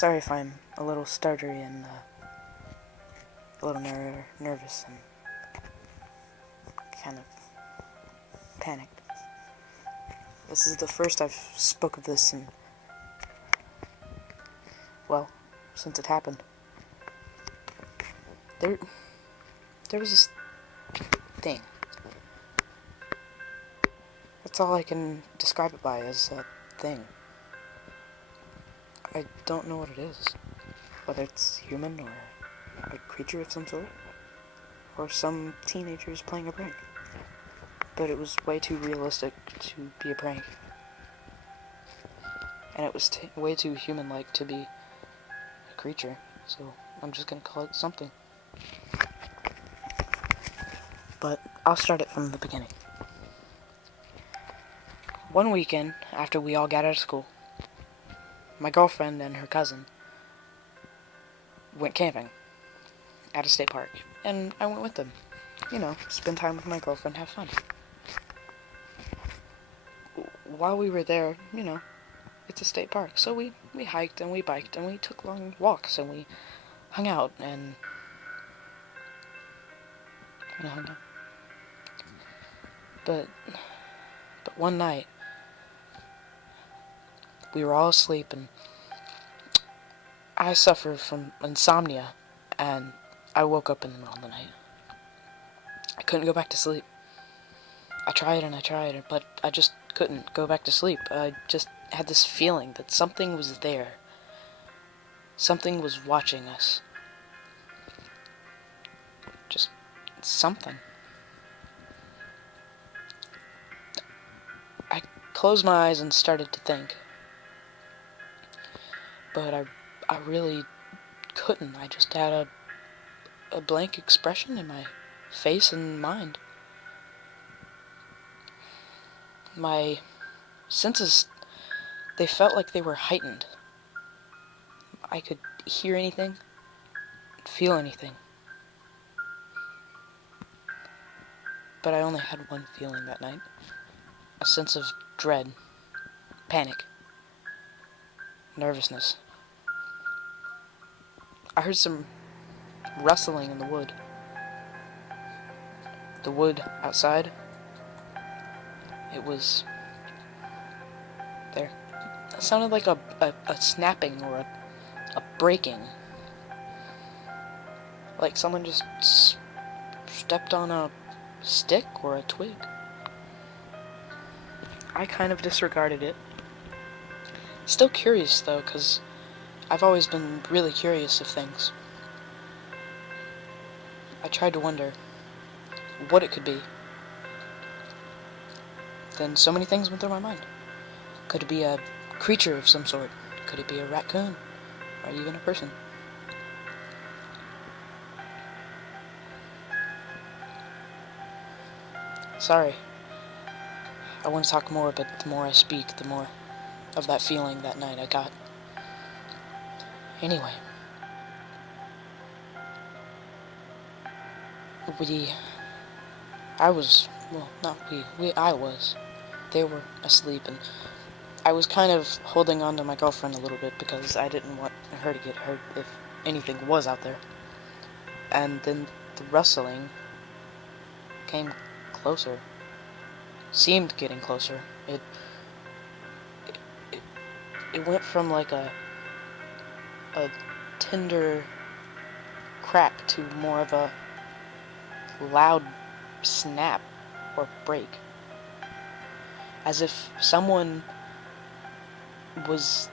Sorry if I'm a little stuttery and a little nervous and kind of panicked. This is the first I've spoke of this in, well, since it happened. There was this thing. That's all I can describe it by, as a thing. I don't know what it is. Whether it's human or a creature of some sort, or some teenagers playing a prank. But it was way too realistic to be a prank. And it was way too human-like to be a creature, so I'm just gonna call it something. But I'll start it from the beginning. One weekend, after we all got out of school, my girlfriend and her cousin went camping at a state park, and I went with them. You know, spend time with my girlfriend, have fun. While we were there, you know, it's a state park, so we hiked and we biked and we took long walks and we hung out and hung out. But one night, we were all asleep and I suffer from insomnia, and I woke up in the middle of the night. I couldn't go back to sleep. I tried and I tried, but I just couldn't go back to sleep. I just had this feeling that something was there. Something was watching us. Just something. I closed my eyes and started to think. But I really couldn't. I just had a blank expression in my face and mind. My senses, they felt like they were heightened. I could hear anything, feel anything. But I only had one feeling that night. A sense of dread, panic, nervousness. I heard some rustling in the wood. The wood outside, it was there. It sounded like a snapping or a breaking. Like someone just stepped on a stick or a twig. I kind of disregarded it. Still curious though, because I've always been really curious of things. I tried to wonder what it could be. Then so many things went through my mind. Could it be a creature of some sort? Could it be a raccoon? Or even a person? Sorry. I want to talk more, but the more I speak, the more of that feeling that night I got. Anyway. I was. They were asleep, and I was kind of holding on to my girlfriend a little bit because I didn't want her to get hurt if anything was out there. And then the rustling came closer. Seemed getting closer. It went from like a tender crack to more of a loud snap or break. As if someone was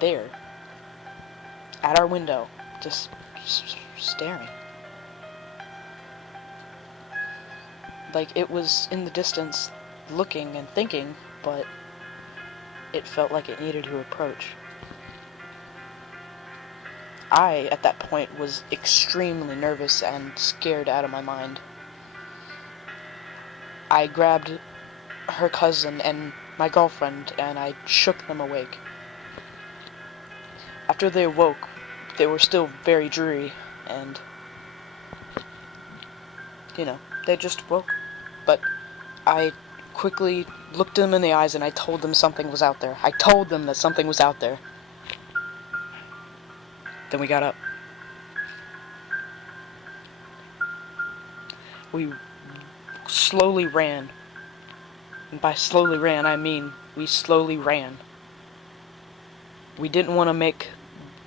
there at our window, just staring. Like it was in the distance, looking and thinking, but it felt like it needed to approach. I, at that point, was extremely nervous and scared out of my mind. I grabbed her cousin and my girlfriend, and I shook them awake. After they awoke, they were still very dreary, and, they just woke. But I quickly looked them in the eyes, and I told them something was out there. I told them that something was out there. Then we got up. We slowly ran. And by slowly ran, I mean we slowly ran. We didn't want to make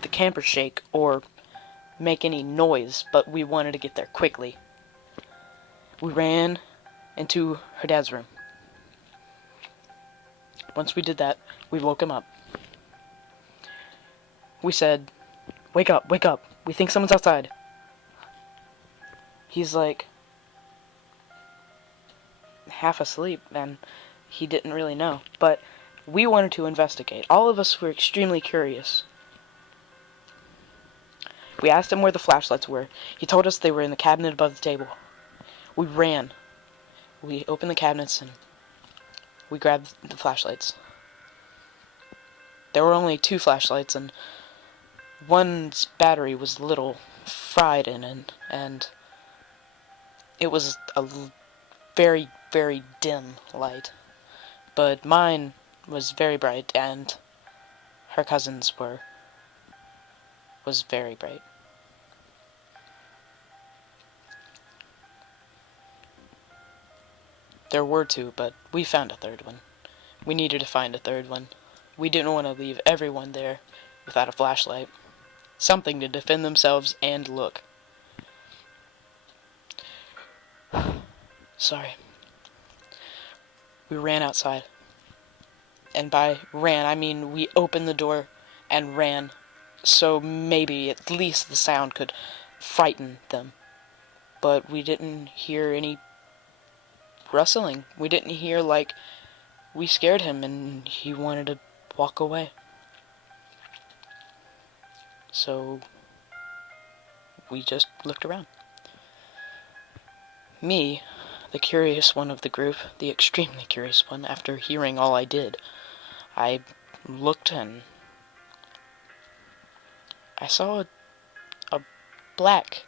the camper shake or make any noise, but we wanted to get there quickly. We ran into her dad's room. Once we did that, we woke him up. We said, wake up, we think someone's outside. He's like half asleep, and he didn't really know, but we wanted to investigate. All of us were extremely curious. We asked him where the flashlights were. He told us they were in the cabinet above the table. We ran. We opened the cabinets and we grabbed the flashlights. There were only 2 flashlights, and one's battery was a little fried and it was a very, very dim light. But mine was very bright, and her cousin's was very bright. There were 2, but we found a 3rd one. We needed to find a 3rd one. We didn't want to leave everyone there without a flashlight. Something to defend themselves and look. Sorry. We ran outside. And by ran, I mean we opened the door and ran, so maybe at least the sound could frighten them. But we didn't hear any rustling. We didn't hear like we scared him and he wanted to walk away. So we just looked around. Me, the curious one of the group, the extremely curious one, after hearing all I did, I looked and I saw a black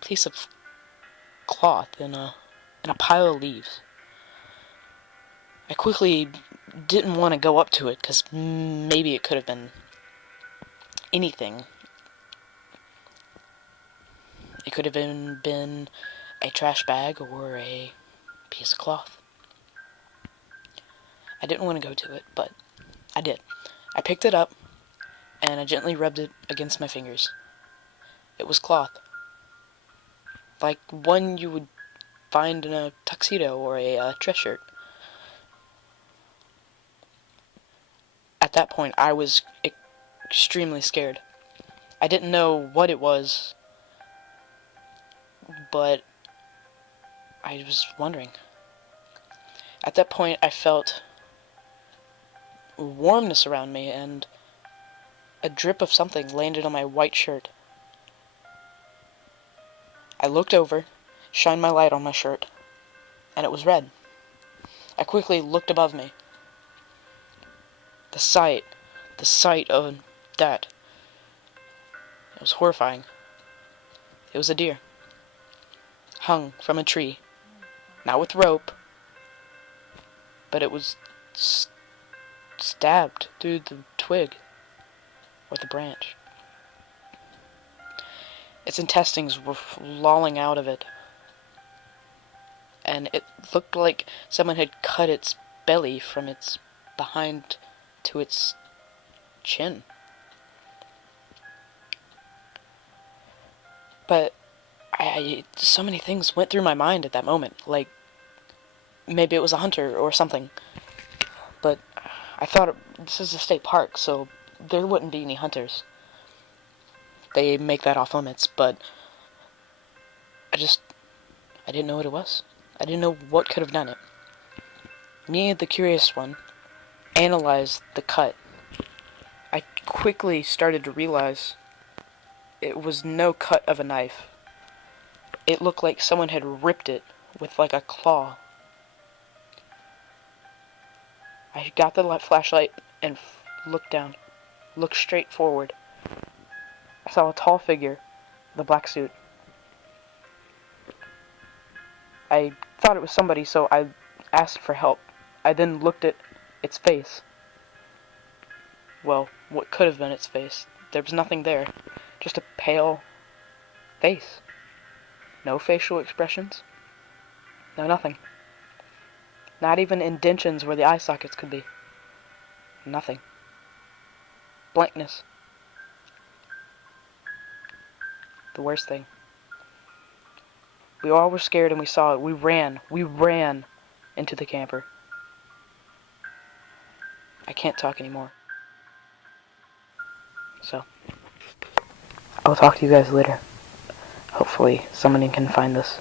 piece of cloth in a pile of leaves. I quickly didn't want to go up to it, because maybe it could have been anything. It could have been a trash bag or a piece of cloth. I didn't want to go to it, but I did. I picked it up, and I gently rubbed it against my fingers. It was cloth. Like one you would find in a tuxedo or a dress shirt. At that point, I was extremely scared. I didn't know what it was, but I was wondering. At that point, I felt warmness around me, and a drip of something landed on my white shirt. I looked over, shined my light on my shirt, and it was red. I quickly looked above me. The sight of that, it was horrifying. It was a deer, hung from a tree, not with rope, but it was stabbed through the twig or the branch. Its intestines were lolling out of it, and it looked like someone had cut its belly from its behind to its chin. But so many things went through my mind at that moment, like maybe it was a hunter or something. But I thought this is a state park, so there wouldn't be any hunters. They make that off limits, but I didn't know what it was. I didn't know what could have done it. Me, the curious one, analyzed the cut. I quickly started to realize it was no cut of a knife. It looked like someone had ripped it with like a claw. I got the flashlight and looked down, looked straight forward. I saw a tall figure with a black suit. I thought it was somebody, so I asked for help. I then looked at its face. Well, what could have been its face. There was nothing there. Just a pale face. No facial expressions. No nothing. Not even indentions where the eye sockets could be. Nothing. Blankness. The worst thing. We all were scared and we saw it. We ran into the camper. I can't talk anymore. So, I'll talk to you guys later. Hopefully, somebody can find this.